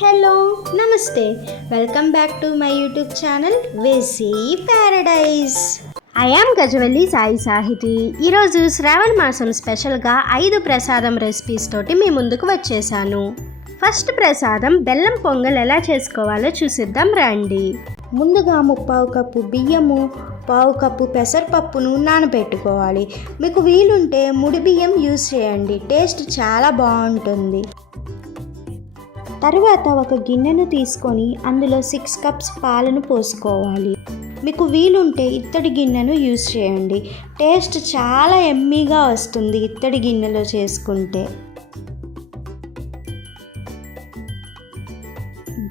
Hello నమస్తే. Welcome back to my YouTube channel వేసి paradise I am Gajavalli Sai Sahithi ఈరోజు శ్రావణ మాసం స్పెషల్గా ఐదు ప్రసాదం రెసిపీస్ తోటి మీ ముందుకు వచ్చేసాను. ఫస్ట్ ప్రసాదం బెల్లం పొంగల్ ఎలా చేసుకోవాలో చూసిద్దాం రండి. ముందుగా ముప్పావు కప్పు బియ్యము పావు కప్పు పెసరపప్పును నానబెట్టుకోవాలి. మీకు వీలుంటే ముడి బియ్యం యూస్ చేయండి. టేస్ట్ చాలా బాగుంటుంది. తర్వాత ఒక గిన్నెను తీసుకొని అందులో సిక్స్ కప్స్ పాలను పోసుకోవాలి. మీకు వీలుంటే ఇత్తడి గిన్నెను యూస్ చేయండి. టేస్ట్ చాలా ఎమ్మీగా వస్తుంది ఇత్తడి గిన్నెలో చేసుకుంటే.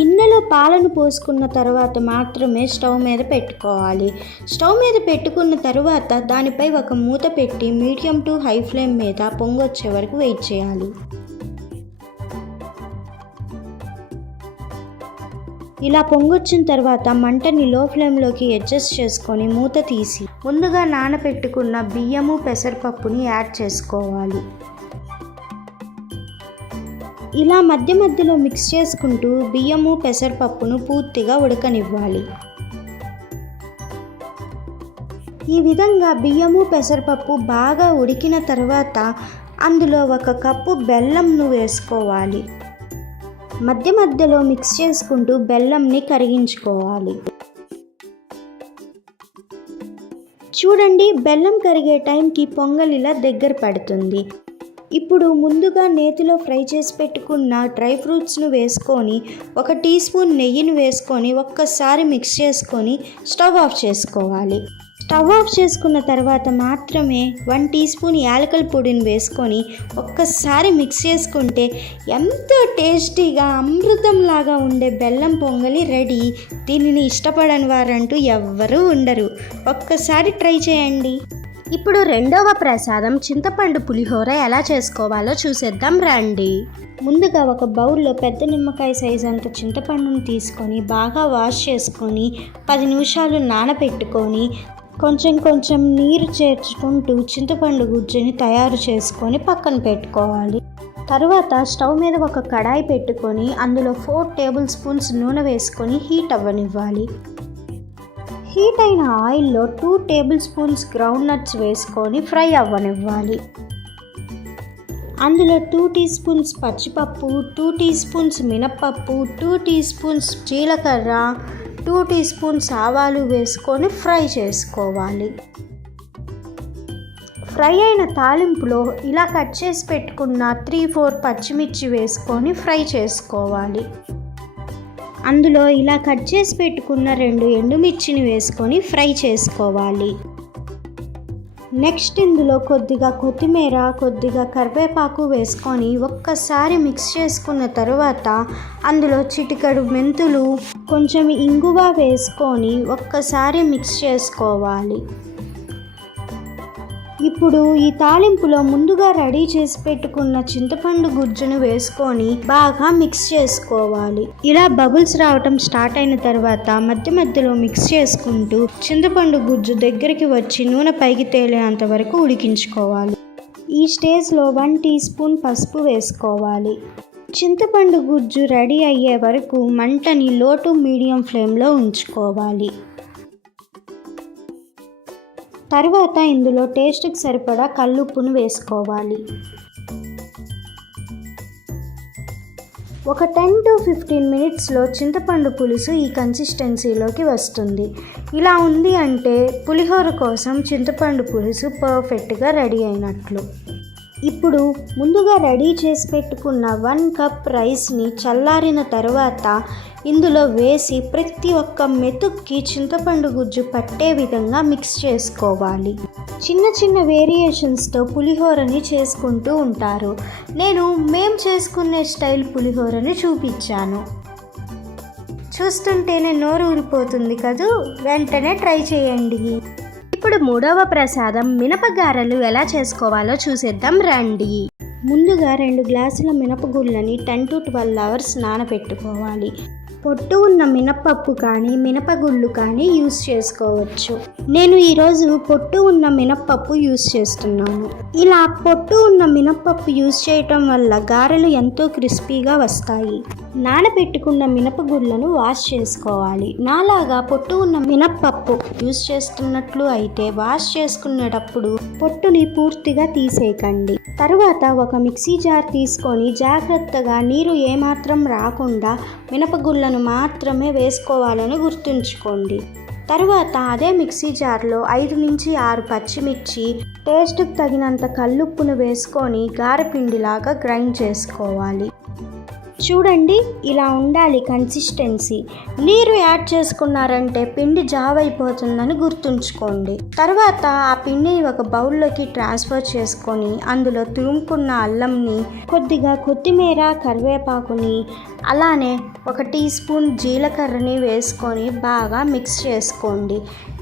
గిన్నెలో పాలను పోసుకున్న తర్వాత మాత్రమే స్టవ్ మీద పెట్టుకోవాలి. స్టవ్ మీద పెట్టుకున్న తర్వాత దానిపై ఒక మూత పెట్టి మీడియం టు హై ఫ్లేమ్ మీద పొంగొచ్చే వరకు వెయిట్ చేయాలి. ఇలా పొంగొచ్చిన తర్వాత మంటని లో ఫ్లేమ్లోకి అడ్జస్ట్ చేసుకొని మూత తీసి ముందుగా నానబెట్టుకున్న బియ్యము పెసరపప్పుని యాడ్ చేసుకోవాలి. ఇలా మధ్య మధ్యలో మిక్స్ చేసుకుంటూ బియ్యము పెసరపప్పును పూర్తిగా ఉడకనివ్వాలి. ఈ విధంగా బియ్యము పెసరపప్పు బాగా ఉడికిన తర్వాత అందులో ఒక కప్పు బెల్లంను వేసుకోవాలి. మధ్య మధ్యలో మిక్స్ చేసుకుంటూ బెల్లంని కరిగించుకోవాలి. చూడండి బెల్లం కరిగే టైంకి పొంగల్ ఇలా దగ్గర పడుతుంది. ఇప్పుడు ముందుగా నేతిలో ఫ్రై చేసి పెట్టుకున్న డ్రై ఫ్రూట్స్ను వేసుకొని ఒక టీ స్పూన్ నెయ్యిని వేసుకొని ఒక్కసారి మిక్స్ చేసుకొని స్టవ్ ఆఫ్ చేసుకోవాలి. స్టవ్ ఆఫ్ చేసుకున్న తర్వాత మాత్రమే వన్ టీ స్పూన్ యాలకల పొడిని వేసుకొని ఒక్కసారి మిక్స్ చేసుకుంటే ఎంతో టేస్టీగా అమృతంలాగా ఉండే బెల్లం పొంగలి రెడీ. దీనిని ఇష్టపడని వారంటూ ఎవ్వరూ ఉండరు. ఒక్కసారి ట్రై చేయండి. ఇప్పుడు రెండవ ప్రసాదం చింతపండు పులిహోర ఎలా చేసుకోవాలో చూసేద్దాం రండి. ముందుగా ఒక బౌల్లో పెద్ద నిమ్మకాయ సైజ్ అంత చింతపండును తీసుకొని బాగా వాష్ చేసుకొని పది నిమిషాలు నానబెట్టుకొని కొంచెం కొంచెం నీరు చేర్చుకుంటూ చింతపండు గుజ్జుని తయారు చేసుకొని పక్కన పెట్టుకోవాలి. తర్వాత స్టవ్ మీద ఒక కడాయి పెట్టుకొని అందులో ఫోర్ టేబుల్ స్పూన్స్ నూనె వేసుకొని హీట్ అవ్వనివ్వాలి. హీట్ అయిన ఆయిల్లో two tablespoons groundnuts వేసుకొని ఫ్రై అవ్వనివ్వాలి. అందులో టూ టీ స్పూన్స్ పచ్చిపప్పు టూ టీ స్పూన్స్ మినప్పప్పు టూ టీ స్పూన్స్ జీలకర్ర టూ టీ స్పూన్స్ ఆవాలు వేసుకొని ఫ్రై చేసుకోవాలి. ఫ్రై అయిన తాలింపులో ఇలా కట్ చేసి పెట్టుకున్న త్రీ ఫోర్ పచ్చిమిర్చి వేసుకొని ఫ్రై చేసుకోవాలి. అందులో ఇలా కట్ చేసి పెట్టుకున్న రెండు ఎండుమిర్చిని వేసుకొని ఫ్రై చేసుకోవాలి. నెక్స్ట్ ఇందులో కొద్దిగా కొత్తిమీర కొద్దిగా కరివేపాకు వేసుకొని ఒక్కసారి మిక్స్ చేసుకున్న తర్వాత అందులో చిటికడు మెంతులు కొంచెం ఇంగువ వేసుకొని ఒక్కసారి మిక్స్ చేసుకోవాలి. ఇప్పుడు ఈ తాలింపులో ముందుగా రెడీ చేసి పెట్టుకున్న చింతపండు గుజ్జును వేసుకొని బాగా మిక్స్ చేసుకోవాలి. ఇలా బబుల్స్ రావటం స్టార్ట్ అయిన తర్వాత మధ్య మధ్యలో మిక్స్ చేసుకుంటూ చింతపండు గుజ్జు దగ్గరికి వచ్చి నూనె పైకి తేలేంత వరకు ఉడికించుకోవాలి. ఈ స్టేజ్లో వన్ టీ స్పూన్ పసుపు వేసుకోవాలి. చింతపండు గుజ్జు రెడీ అయ్యే వరకు మంటని లో టు మీడియం ఫ్లేమ్లో ఉంచుకోవాలి. తర్వాత ఇందులో టేస్ట్కి సరిపడా కల్లుప్పును వేసుకోవాలి. ఒక టెన్ టు ఫిఫ్టీన్ మినిట్స్లో చింతపండు పులుసు ఈ కన్సిస్టెన్సీలోకి వస్తుంది. ఇలా ఉంది అంటే పులిహోర కోసం చింతపండు పులుసు పర్ఫెక్ట్గా రెడీ అయినట్లు. ఇప్పుడు ముందుగా రెడీ చేసి పెట్టుకున్న వన్ కప్ రైస్ని చల్లారిన తర్వాత ఇందులో వేసి ప్రతి ఒక్క మెతుక్కి చింతపండు గుజ్జు పట్టే విధంగా మిక్స్ చేసుకోవాలి. చిన్న చిన్న వేరియేషన్స్తో పులిహోరని చేసుకుంటూ ఉంటారు. నేను మేం చేసుకునే స్టైల్ పులిహోరని చూపించాను. చూస్తుంటేనే నోరు ఊరిపోతుంది కదూ? వెంటనే ట్రై చేయండి. ఇప్పుడు మూడవ ప్రసాదం మినపగారెలు ఎలా చేసుకోవాలో చూసేద్దాం రండి. ముందుగా రెండు గ్లాసుల మినపగుళ్ళని టెన్ టు ట్వెల్వ్ అవర్స్ నానబెట్టుకోవాలి. పొట్టు ఉన్న మినపప్పు కానీ మినపగుళ్ళు కానీ యూస్ చేసుకోవచ్చు. నేను ఈరోజు పొట్టు ఉన్న మినపప్పు యూస్ చేస్తున్నాను. ఇలా పొట్టు ఉన్న మినపప్పు యూస్ చేయటం వల్ల గారెలు ఎంతో క్రిస్పీగా వస్తాయి. నానబెట్టుకున్న మినపగుళ్ళను వాష్ చేసుకోవాలి. నాలాగా పొట్టు ఉన్న మినప్పప్పు యూస్ చేస్తున్నట్లు అయితే వాష్ చేసుకునేటప్పుడు పొట్టుని పూర్తిగా తీసేయకండి. తరువాత ఒక మిక్సీ జార్ తీసుకొని జాగ్రత్తగా నీరు ఏమాత్రం రాకుండా మినపగుళ్ళను మాత్రమే వేసుకోవాలని గుర్తుంచుకోండి. తరువాత అదే మిక్సీ జార్లో ఐదు నుంచి ఆరు పచ్చిమిర్చి టేస్ట్కి తగినంత కల్లుప్పును వేసుకొని గారెపిండిలాగా గ్రైండ్ చేసుకోవాలి. చూడండి ఇలా ఉండాలి కన్సిస్టెన్సీ నీరు యాడ్ చేసుకున్నారంటే పిండి జావ్ అయిపోతుందని గుర్తుంచుకోండి. తర్వాత ఆ పిండిని ఒక బౌల్లోకి ట్రాన్స్ఫర్ చేసుకొని అందులో తురుముకున్న అల్లంని కొద్దిగా కొత్తిమీర కరివేపాకుని అలానే ఒక టీ స్పూన్ జీలకర్రని వేసుకొని బాగా మిక్స్ చేసుకోండి.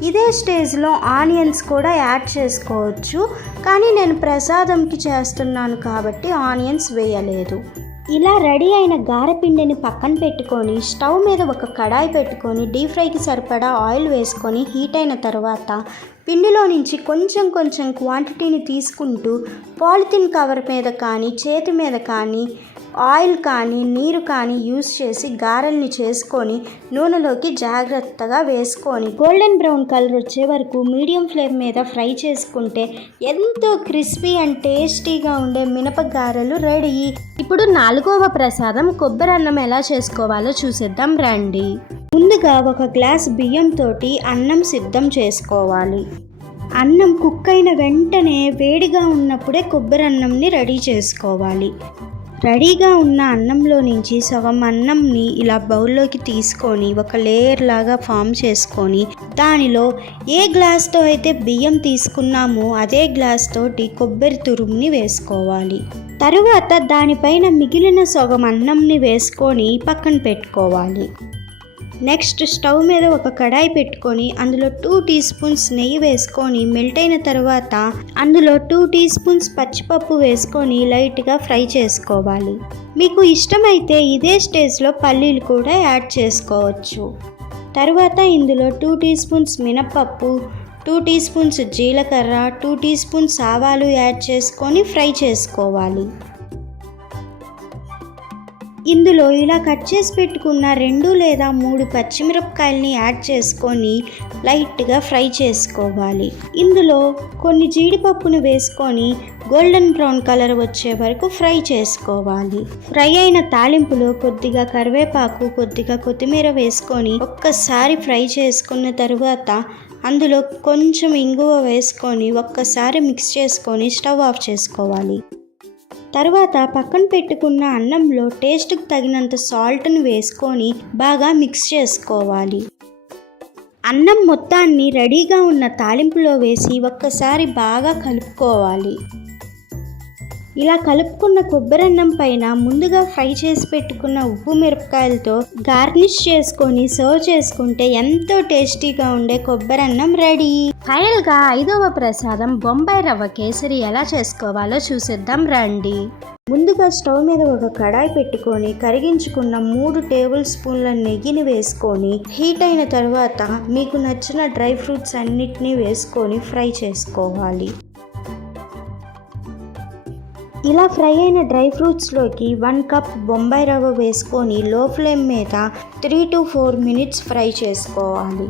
ఇదే స్టేజ్లో ఆనియన్స్ కూడా యాడ్ చేసుకోవచ్చు. కానీ నేను ప్రసాదంకి చేస్తున్నాను కాబట్టి ఆనియన్స్ వేయలేదు. ఇలా రెడీ అయిన గారెపిండిని పక్కన పెట్టుకొని స్టవ్ మీద ఒక కడాయి పెట్టుకొని డీప్ ఫ్రైకి సరిపడా ఆయిల్ వేసుకొని హీట్ అయిన తర్వాత పిండిలో నుంచి కొంచెం కొంచెం క్వాంటిటీని తీసుకుంటూ పాలిథిన్ కవర్ మీద కానీ చేతి మీద కానీ ఆయిల్ కానీ నీరు కానీ యూస్ చేసి గారెల్ని చేసుకొని నూనెలోకి జాగ్రత్తగా వేసుకొని గోల్డెన్ బ్రౌన్ కలర్ వచ్చే వరకు మీడియం ఫ్లేమ్ మీద ఫ్రై చేసుకుంటే ఎంతో క్రిస్పీ అండ్ టేస్టీగా ఉండే మినప గారెలు రెడీ. ఇప్పుడు నాలుగవ ప్రసాదం కొబ్బరి అన్నం ఎలా చేసుకోవాలో చూసేద్దాం రండి. ముందుగా ఒక గ్లాస్ బియ్యంతో అన్నం సిద్ధం చేసుకోవాలి. అన్నం కుక్ అయిన వెంటనే వేడిగా ఉన్నప్పుడే కొబ్బరి అన్నంని రెడీ చేసుకోవాలి. రెడీగా ఉన్న అన్నంలో నుంచి సగం అన్నంని ఇలా బౌల్లోకి తీసుకొని ఒక లేయర్ లాగా ఫామ్ చేసుకొని దానిలో ఏ గ్లాస్తో అయితే బియ్యం తీసుకున్నామో అదే గ్లాస్ తోటి కొబ్బరి తురుముని వేసుకోవాలి. తరువాత దానిపైన మిగిలిన సగం అన్నంని వేసుకొని పక్కన పెట్టుకోవాలి. నెక్స్ట్ స్టవ్ మీద ఒక కడాయి పెట్టుకొని అందులో టూ టీ స్పూన్స్ నెయ్యి వేసుకొని మెల్ట్ అయిన తర్వాత అందులో టూ టీ స్పూన్స్ పచ్చిపప్పు వేసుకొని లైట్గా ఫ్రై చేసుకోవాలి. మీకు ఇష్టమైతే ఇదే స్టేజ్లో పల్లీలు కూడా యాడ్ చేసుకోవచ్చు. తర్వాత ఇందులో టూ టీ స్పూన్స్ మినప్పప్పు టూ టీ స్పూన్స్ జీలకర్ర టూ టీ స్పూన్స్ ఆవాలు యాడ్ చేసుకొని ఫ్రై చేసుకోవాలి. ఇందులో ఇలా కట్ చేసి పెట్టుకున్న రెండు లేదా మూడు పచ్చిమిరపకాయలని యాడ్ చేసుకొని లైట్గా ఫ్రై చేసుకోవాలి. ఇందులో కొన్ని జీడిపప్పును వేసుకొని గోల్డెన్ బ్రౌన్ కలర్ వచ్చే వరకు ఫ్రై చేసుకోవాలి. ఫ్రై అయిన తాలింపులో కొద్దిగా కరివేపాకు కొద్దిగా కొత్తిమీర వేసుకొని ఒక్కసారి ఫ్రై చేసుకున్న తరువాత అందులో కొంచెం ఇంగువ వేసుకొని ఒక్కసారి మిక్స్ చేసుకొని స్టవ్ ఆఫ్ చేసుకోవాలి. తర్వాత పక్కన పెట్టుకున్న అన్నంలో టేస్ట్కి తగినంత సాల్ట్ని వేసుకొని బాగా మిక్స్ చేసుకోవాలి. అన్నం మొత్తాన్ని రెడీగా ఉన్న తాలింపులో వేసి ఒక్కసారి బాగా కలుపుకోవాలి. ఇలా కలుపుకున్న కొబ్బరన్నం పైన ముందుగా ఫ్రై చేసి పెట్టుకున్న ఉప్పు మిరపకాయలతో గార్నిష్ చేసుకొని సర్వ్ చేసుకుంటే ఎంతో టేస్టీగా ఉండే కొబ్బరన్నం రెడీ. ఫైనల్గా ఐదవ ప్రసాదం బొంబాయి రవ్వ కేసరి ఎలా చేసుకోవాలో చూసేద్దాం రండి. ముందుగా స్టవ్ మీద ఒక కడాయి పెట్టుకొని కరిగించుకున్న మూడు టేబుల్ స్పూన్ల నెయ్యిని వేసుకొని హీట్ అయిన తర్వాత మీకు నచ్చిన డ్రై ఫ్రూట్స్ అన్నిటినీ వేసుకొని ఫ్రై చేసుకోవాలి. ఇలా ఫ్రై అయిన డ్రై ఫ్రూట్స్లోకి వన్ కప్ బొంబాయి రవ్వ వేసుకొని లో ఫ్లేమ్ మీద three to four minutes fry చేసుకోవాలి.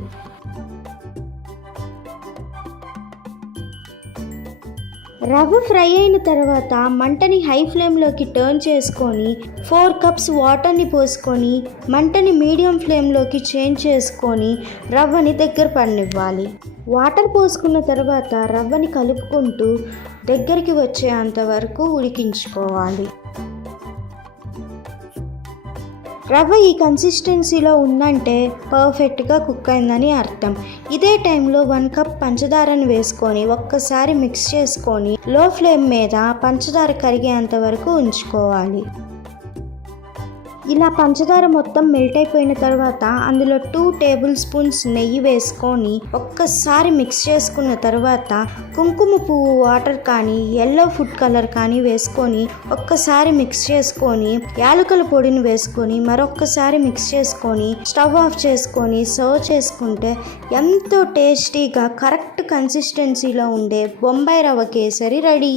రవ్వ ఫ్రై అయిన తర్వాత మంటని హై ఫ్లేమ్లోకి టర్న్ చేసుకొని ఫోర్ కప్స్ వాటర్ని పోసుకొని మంటని మీడియం ఫ్లేమ్లోకి చేంజ్ చేసుకొని రవ్వని దగ్గర పడనివ్వాలి. వాటర్ పోసుకున్న తర్వాత రవ్వని కలుపుకుంటూ దగ్గరికి వచ్చేంత వరకు ఉడికించుకోవాలి. రవ్వ ఈ కన్సిస్టెన్సీలో ఉందంటే పర్ఫెక్ట్గా కుక్ అయిందని అర్థం. ఇదే టైంలో వన్ కప్ పంచదారను వేసుకొని ఒక్కసారి మిక్స్ చేసుకొని లో ఫ్లేమ్ మీద పంచదార కరిగేంత వరకు ఉంచుకోవాలి. ఇలా పంచదార మొత్తం మెల్ట్ అయిపోయిన తర్వాత అందులో టూ టేబుల్ స్పూన్స్ నెయ్యి వేసుకొని ఒక్కసారి మిక్స్ చేసుకున్న తర్వాత కుంకుమ పువ్వు వాటర్ కానీ ఎల్లో ఫుడ్ కలర్ కానీ వేసుకొని ఒక్కసారి మిక్స్ చేసుకొని యాలకుల పొడిని వేసుకొని మరొక్కసారి మిక్స్ చేసుకొని స్టవ్ ఆఫ్ చేసుకొని సర్వ్ చేసుకుంటే ఎంతో టేస్టీగా కరెక్ట్ కన్సిస్టెన్సీలో ఉండే బొంబాయి రవ్వ కేసరి రెడీ.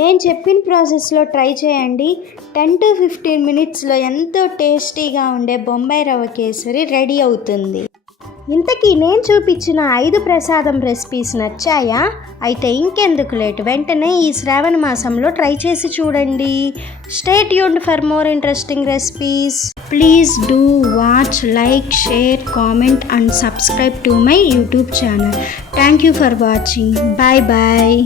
నేను చెప్పిన ప్రాసెస్లో ట్రై చేయండి. టెన్ టు ఫిఫ్టీన్ మినిట్స్లో ఎంతో టేస్టీగా ఉండే బొంబాయి రవ్వ కేసరి రెడీ అవుతుంది. ఇంతకీ నేను చూపించిన ఐదు ప్రసాదం రెసిపీస్ నచ్చాయా? అయితే ఇంకెందుకు లేట్? వెంటనే ఈ శ్రావణ మాసంలో ట్రై చేసి చూడండి. Stay Yoon for more interesting recipes please do watch like share comment and subscribe to my YouTube channel thank you for watching bye bye